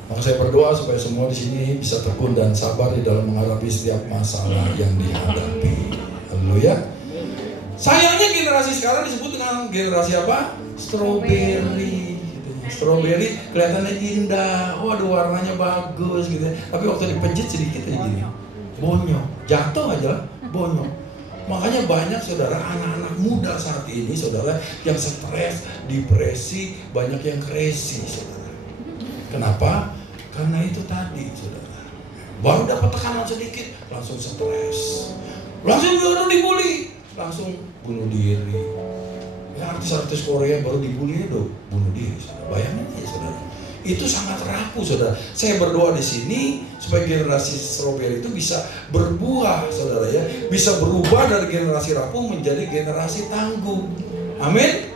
Maka saya berdoa supaya semua di sini bisa tekun dan sabar di dalam menghadapi setiap masalah yang dihadapi. Haleluya. Sayangnya generasi sekarang disebut dengan generasi apa? Strawberry gitu. Strawberry kelihatannya indah, waduh warnanya bagus gitu. Tapi waktu dipejit sedikit aja gini, bonyok, jatuh aja bonyok. Makanya banyak saudara anak-anak muda saat ini saudara yang stres, depresi, banyak yang crazy saudara. Kenapa? Karena itu tadi saudara, baru dapat tekanan sedikit langsung stres, langsung baru dibully, langsung bunuh diri. Ya, artis-artis Korea baru dibully itu bunuh diri, saudara. Bayangin aja, saudara. Itu sangat rapuh, saudara. Saya berdoa di sini supaya generasi strawberry itu bisa berbuah, saudara ya, bisa berubah dari generasi rapuh menjadi generasi tangguh. Amin.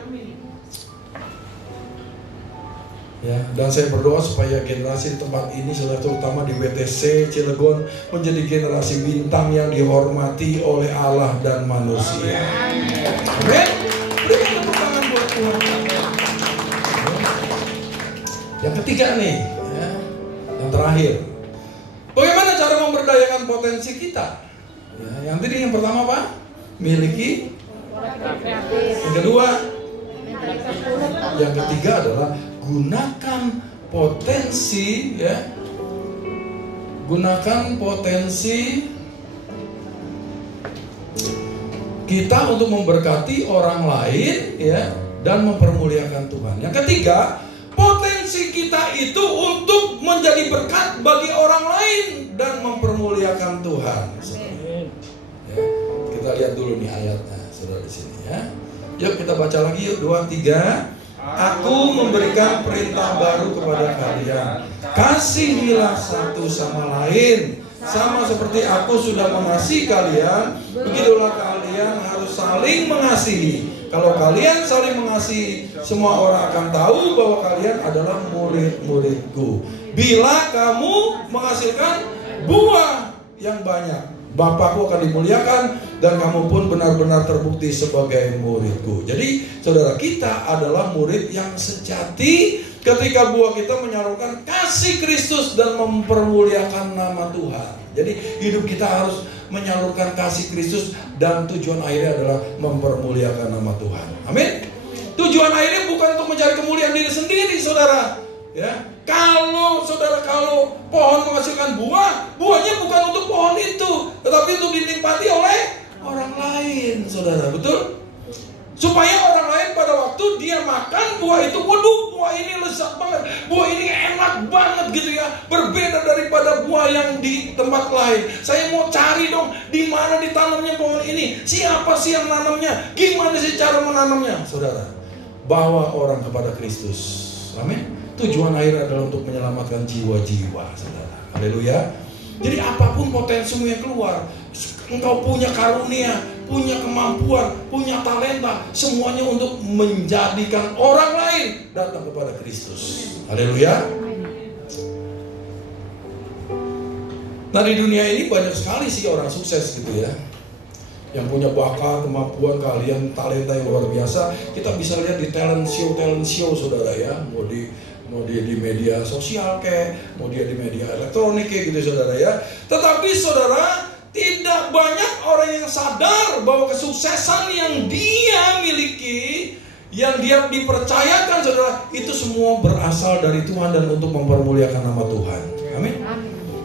Ya, dan saya berdoa supaya generasi di tempat ini, saudara, terutama di WTC Cilegon, menjadi generasi bintang yang dihormati oleh Allah dan manusia. Amin. Berikan tepuk tangan buat Tuhan. Yang ketiga nih, ya, yang terakhir, bagaimana cara memberdayakan potensi kita? Ya, yang pertama apa? Miliki. Yang kedua, yang ketiga adalah gunakan potensi, ya, gunakan potensi kita untuk memberkati orang lain, ya, dan mempermuliakan Tuhan. Yang ketiga, potensi kita itu untuk menjadi berkat bagi orang lain dan mempermuliakan Tuhan. Ya, kita lihat dulu nih ayatnya, saudara di sini ya. Yuk kita baca lagi yuk, 2, 3. Aku memberikan perintah baru kepada kalian, kasihilah satu sama lain, sama seperti aku sudah mengasihi kalian, begitulah kalian harus saling mengasihi. Kalau kalian saling mengasihi, semua orang akan tahu bahwa kalian adalah murid-muridku. Bila kamu menghasilkan buah yang banyak, Bapakku akan dimuliakan dan kamu pun benar-benar terbukti sebagai muridku. Jadi saudara, kita adalah murid yang sejati ketika buah kita menyalurkan kasih Kristus dan mempermuliakan nama Tuhan. Jadi hidup kita harus menyalurkan kasih Kristus dan tujuan akhirnya adalah mempermuliakan nama Tuhan. Amin. Tujuan akhirnya bukan untuk mencari kemuliaan diri sendiri, saudara. Ya, kalau pohon menghasilkan buah, buahnya bukan untuk pohon itu, tetapi untuk dinikmati oleh orang lain, saudara. Betul? Supaya orang lain pada waktu dia makan buah itu, waduh, buah ini lezat banget, buah ini enak banget gitu ya, berbeda daripada buah yang di tempat lain. Saya mau cari dong, di mana ditanamnya pohon ini, siapa sih yang nanamnya, gimana sih cara menanamnya, saudara. Bawa orang kepada Kristus. Amin. Tujuan akhir adalah untuk menyelamatkan jiwa-jiwa, saudara. Haleluya. Jadi apapun potensimu yang keluar, engkau punya karunia, punya kemampuan, punya talenta, semuanya untuk menjadikan orang lain datang kepada Kristus. Haleluya. Nah, di dunia ini banyak sekali sih orang sukses gitu ya, yang punya bakat, kemampuan, kalian talenta yang luar biasa. Kita bisa lihat di talent show, saudara ya. Mau dia di media sosial kayak, mau dia di media elektronik kayak gitu, saudara ya. Tetapi saudara, tidak banyak orang yang sadar bahwa kesuksesan yang dia miliki, yang dia dipercayakan, saudara, itu semua berasal dari Tuhan dan untuk mempermuliakan nama Tuhan. Amin.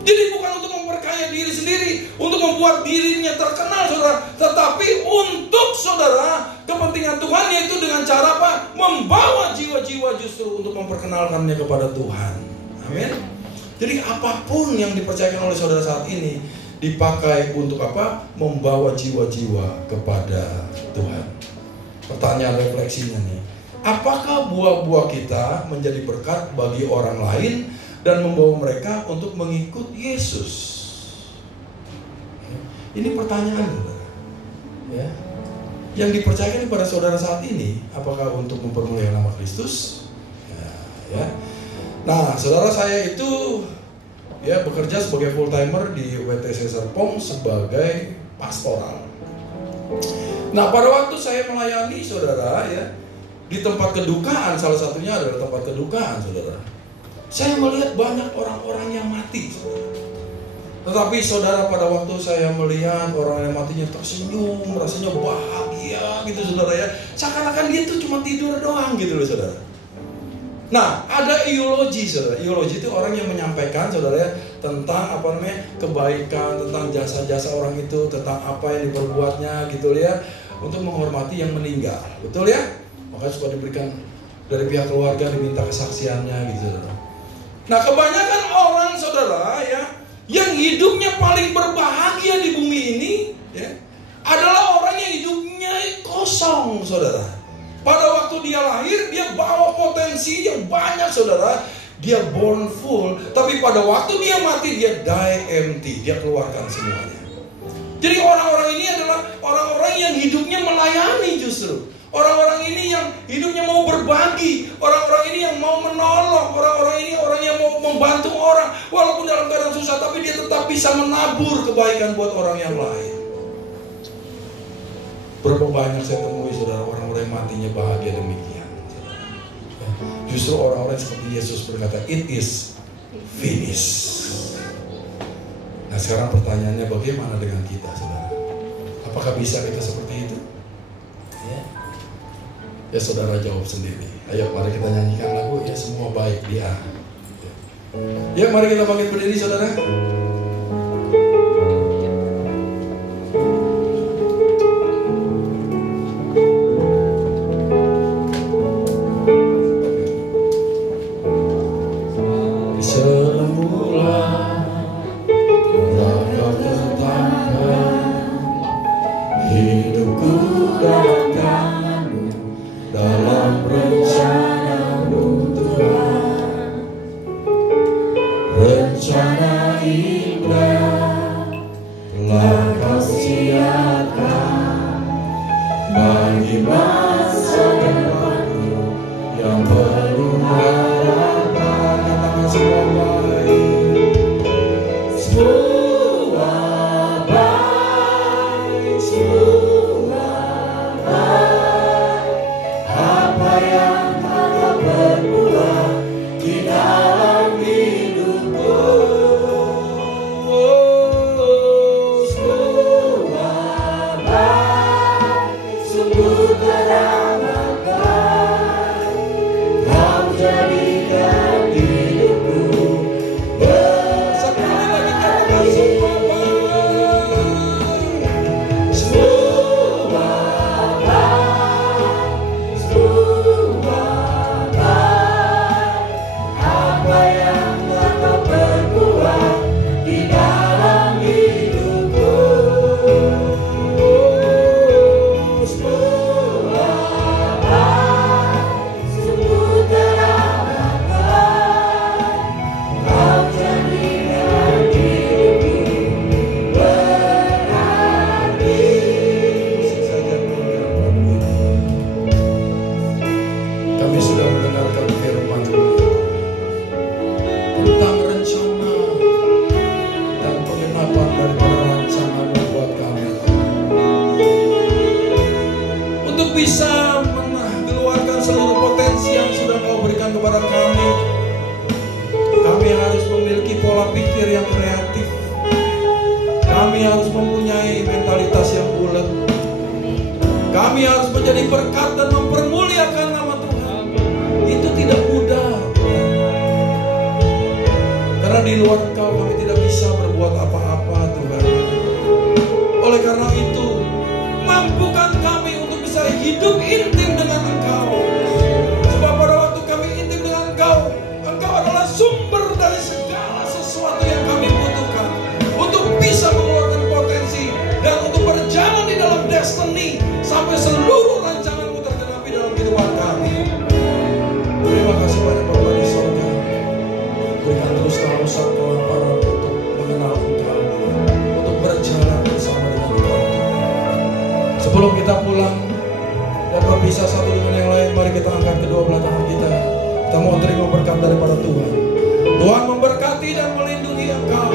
Jadi bukan untuk memperkaya diri sendiri, untuk membuat dirinya terkenal, saudara, tetapi untuk, saudara, kepentingan Tuhan, yaitu dengan cara apa? Membawa jiwa-jiwa justru untuk memperkenalkannya kepada Tuhan. Amin. Jadi apapun yang dipercayakan oleh saudara saat ini dipakai untuk apa? Membawa jiwa-jiwa kepada Tuhan. Pertanyaan refleksinya nih, Apakah buah-buah kita menjadi berkat bagi orang lain dan membawa mereka untuk mengikut Yesus? Ini pertanyaan, saudara. Ya. Yang dipercayakan kepada saudara saat ini, apakah untuk mempermuliakan nama Kristus? Ya. Nah, saudara saya itu bekerja sebagai full timer di UPT Serpong sebagai pastoral. Nah, pada waktu saya melayani saudara di tempat kedukaan, salah satunya adalah tempat kedukaan saudara, saya melihat banyak orang-orang yang mati saudara. Tetapi saudara, pada waktu saya melihat orang yang matinya tersenyum, rasanya bahagia gitu saudara seakan-akan dia tuh cuma tidur doang gitu loh saudara. Nah, ada eulogi saudara. Eulogi itu orang yang menyampaikan saudara tentang kebaikan, tentang jasa-jasa orang itu, tentang apa yang diperbuatnya gitu untuk menghormati yang meninggal. Betul ya? Maka suka diberikan dari pihak keluarga, diminta kesaksiannya gitu saudara. Nah, kebanyakan orang saudara yang hidupnya paling berbahagia di bumi ini adalah orang yang hidupnya kosong saudara. Pada waktu dia lahir, dia bawa potensi yang banyak saudara. Dia born full, tapi pada waktu dia mati, dia die empty. Dia keluarkan semuanya. Jadi orang-orang ini adalah orang-orang yang hidupnya melayani justru. Orang-orang ini yang hidupnya mau berbagi. Orang-orang ini yang mau menolong. Orang-orang ini orang yang mau membantu orang. Walaupun dalam keadaan susah, tapi dia tetap bisa menabur kebaikan buat orang yang lain. Berapa banyak saya temui saudara orang-orang yang matinya bahagia demikian. Justru orang-orang seperti Yesus berkata, it is finished. Nah, sekarang pertanyaannya, bagaimana dengan kita saudara? Apakah bisa kita seperti itu? Ya saudara jawab sendiri. Ayo mari kita nyanyikan lagu semua baik dia. Ya mari kita bangkit berdiri saudara. Kami harus menjadi berkat dan mempermuliakan nama Tuhan. Itu tidak mudah, karena di luar Engkau kami tidak bisa berbuat apa-apa, Tuhan. Oleh karena itu, mampukan kami untuk bisa hidup intim dengan Engkau. Sebab pada waktu kami intim dengan Engkau, Engkau adalah sumber dari segala sesuatu yang kami butuhkan untuk bisa mengeluarkan potensi dan untuk berjalan di dalam destiny sampai seluruh rancangan-Mu tergenapi dalam kehidupan kami. Sebelum kita pulang dan berpisah satu dengan yang lain, mari kita angkat kedua belah tangan kita. Kita mau terima berkat daripada Tuhan. Tuhan memberkati dan melindungi engkau.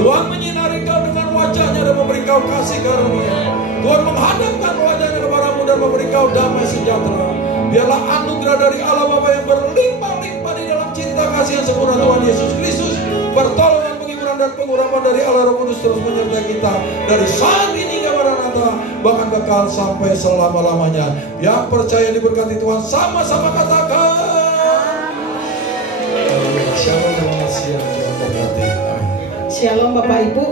Tuhan menyinari engkau dengan wajahnya dan memberi engkau kasih karunia. Tuhan menghadapkan wajahnya kepadamu dan memberi engkau damai sejahtera. Biarlah anugerah dari Allah Bapa yang berlimpah-limpah di dalam cinta kasih yang sempurna Tuhan Yesus Kristus, pertolongan, penghiburan dan pengurapan dari Allah Roh Kudus terus menyertai kita dari saat ini hingga Maranatha, bahkan kekal sampai selama-lamanya. Yang percaya diberkati Tuhan sama-sama katakan Shalom. Shalom, Tuhan berkati. Shalom Bapak Ibu.